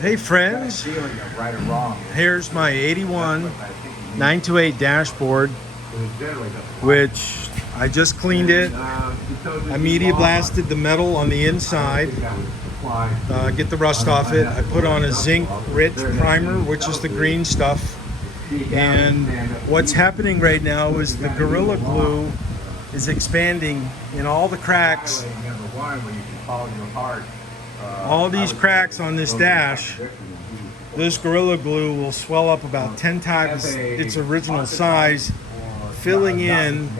Hey friends, here's my 81 928 dashboard, which I just cleaned it. I media blasted the metal on the inside, get the rust off it. I put on a zinc rich primer, which is the green stuff. And what's happening right now is the Gorilla Glue is expanding in all the cracks. All these cracks on this dash, this Gorilla Glue will swell up about 10 times its original size, filling in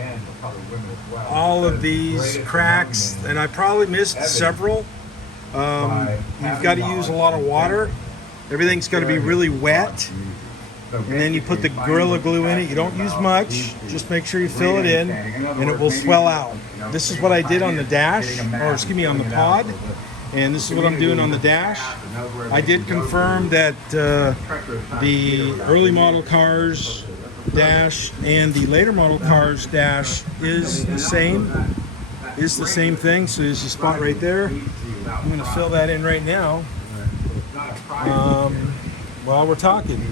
all of these cracks. And I probably missed several. You've got to use a lot of water. Everything's got to be really wet. And then you put the Gorilla Glue in it. You don't use much. Just make sure you fill it in, and it will swell out. This is what I did on the dash, or excuse me, on the pod. And this is what I'm doing on the dash. I did confirm that the early model cars dash and the later model cars dash is the same thing. So there's a spot right there. I'm going to fill that in right now while we're talking.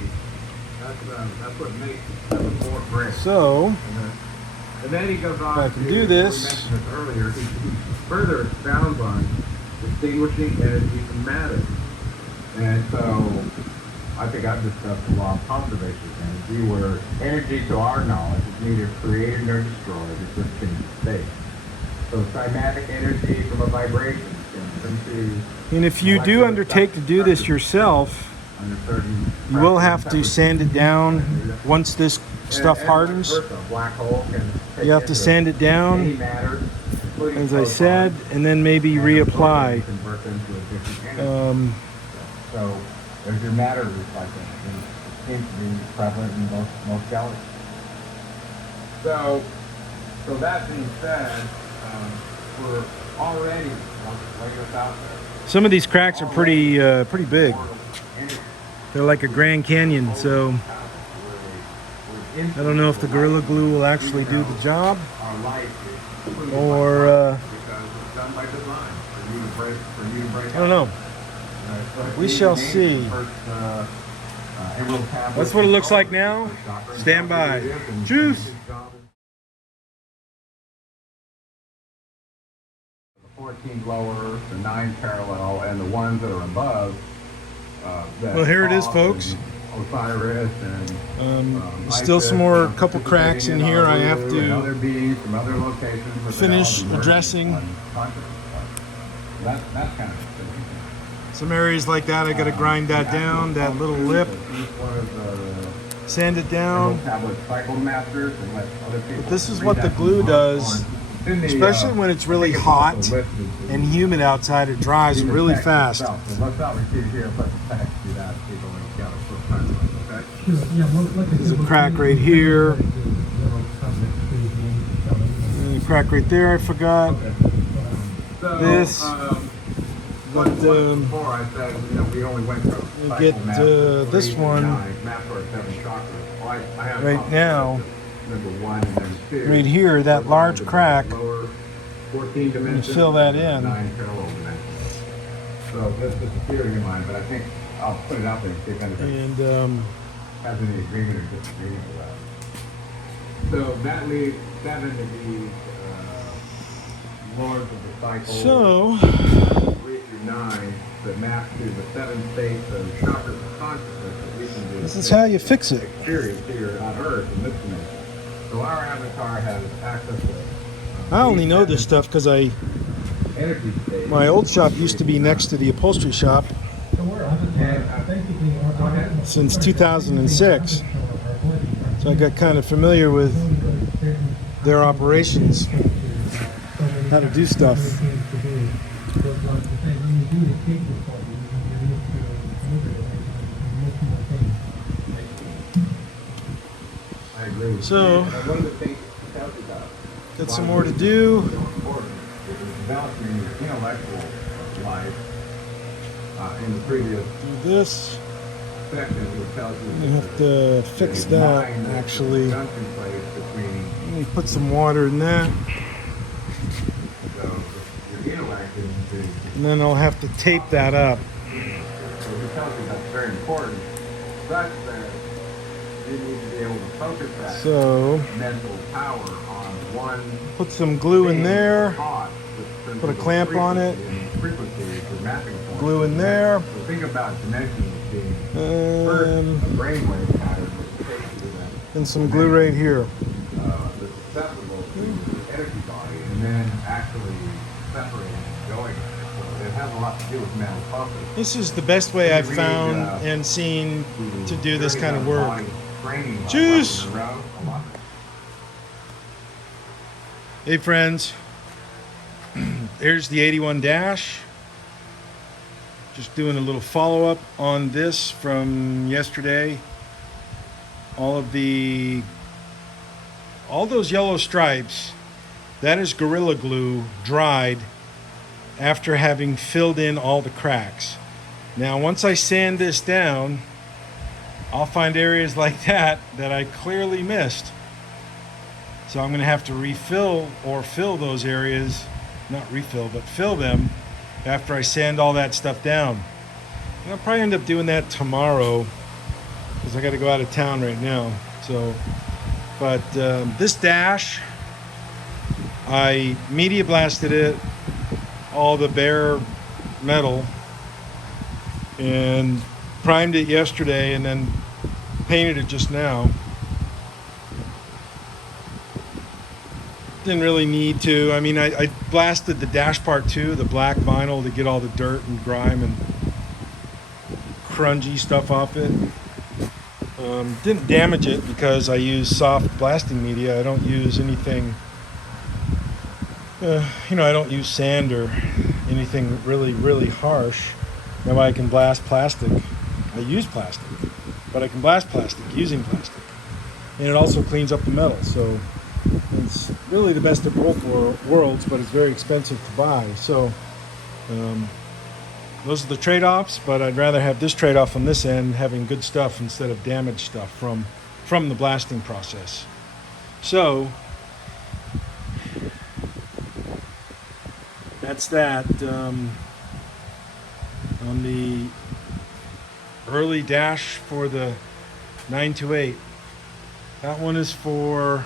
So if I can do this, further expounds on distinguishing energy from matter. And so I think I've discussed the law of conservation of energy, where energy, to our knowledge, is neither created nor destroyed, it's just in state. So cymatic energy from a vibration and if you do undertake to do this yourself, you will have to sand it down once this stuff hardens. You have to sand it down, as I said, and then maybe reapply. So there's your matter recycling. It seems to be prevalent in most galaxies. So that being said, we're already out there. Some of these cracks are pretty big. They're like a Grand Canyon, so I don't know if the Gorilla Glue will actually do the job, or I don't know. We shall see. That's what it looks like now. Stand by. Juice. 14 lower, the 9 parallel, and the ones that are above. Well, here it is, folks. Osiris and still some more couple cracks in here. I have to finish addressing. Some areas like that, I got to grind that down, that little lip, sand it down. But this is what the glue does, especially when it's really hot and humid outside. It dries really fast. There's a crack right here. And a crack right there, I forgot. This. But we get this one right now. Right here, that large crack. And fill that in. So this is a theory of mine, but I think I'll put it out there and see if anybody has any agreement or disagreement with that. So that leaves 7 to be lords of the cycle. So 3 through 9 that map to the 7 states of chakras of consciousness that we can do. This is how you fix it. Experience here on Earth in this dimension. So our avatar has access to. I only know this stuff because my old shop used to be next to the upholstery shop since 2006. So I got kind of familiar with their operations, how to do stuff. So, got some more to do. Do this. I have to fix that, actually. Let me put some water in that. And then I'll have to tape that up. So it tells you that's very important, such that you need to be able to focus that So mental power on one put some glue in there. thought, Put a clamp on it. frequency is the mapping point. Glue in there. So think about dimensions being first a brainwave pattern which takes you to that And some glue right here. that's susceptible to the energy body, and then actually separating and going there. So it has a lot to do with mental focus. This is the best way I've found and seen to do this kind of work. Juice! Hey friends, here's the 81 dash. Just doing a little follow-up on this from yesterday. All those yellow stripes, that is Gorilla Glue dried after having filled in all the cracks. Now once I sand this down, I'll find areas like that I clearly missed. So I'm going to have to refill or fill those areas, not refill, but fill them after I sand all that stuff down. And I'll probably end up doing that tomorrow because I got to go out of town right now. So, but this dash, I media blasted it, all the bare metal, and primed it yesterday and then painted it just now. Didn't really need to. I mean, I blasted the dash part too, the black vinyl, to get all the dirt and grime and crungy stuff off it. Didn't damage it because I use soft blasting media. I don't use anything, I don't use sand or anything really, really harsh. Now I can blast plastic. I use plastic, but I can blast plastic using plastic. And it also cleans up the metal. So it's really the best of both worlds, but it's very expensive to buy. So those are the trade-offs, but I'd rather have this trade-off on this end, having good stuff instead of damaged stuff from the blasting process. So that's that. On the early dash for the 928. That one is for,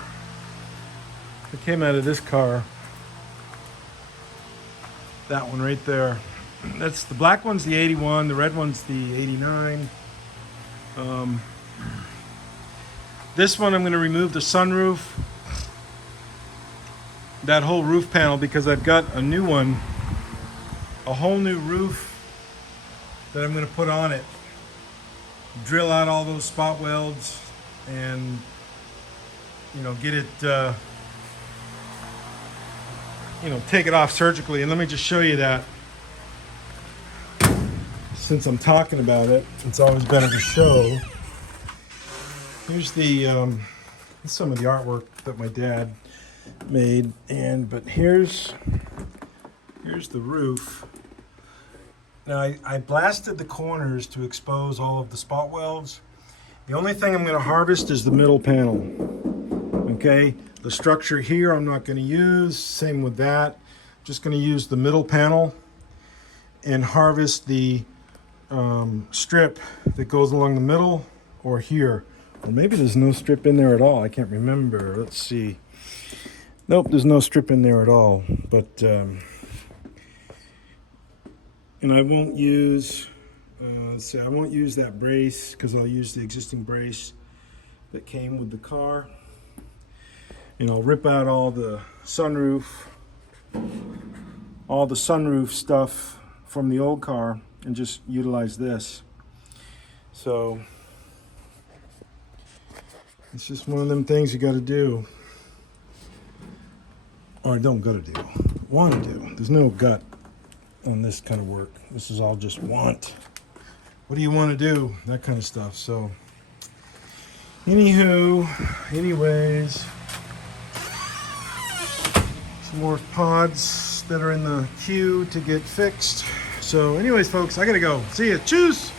it came out of this car. That one right there. That's the black one's the 81, the red one's the 89. This one I'm going to remove the sunroof, that whole roof panel, because I've got a new one, a whole new roof that I'm going to put on it. Drill out all those spot welds and get it take it off surgically. And let me just show you that, since I'm talking about it, it's always better to show. Here's the some of the artwork that my dad made, but here's the roof. Now I blasted the corners to expose all of the spot welds. The only thing I'm going to harvest is the middle panel. Okay, the structure here I'm not going to use. Same with that. Just going to use the middle panel and harvest the strip that goes along the middle, or here. Or maybe there's no strip in there at all. I can't remember. Let's see. Nope, there's no strip in there at all. But and I won't use I won't use that brace, because I'll use the existing brace that came with the car. I'll rip out all the sunroof stuff from the old car and just utilize this. So it's just one of them things you got to do, or don't got to do, want to do. There's no gut on this kind of work. This is all just want. What do you want to do? That kind of stuff. So anyways, some more pods that are in the queue to get fixed. So anyways, folks, I gotta go. See ya. Cheers.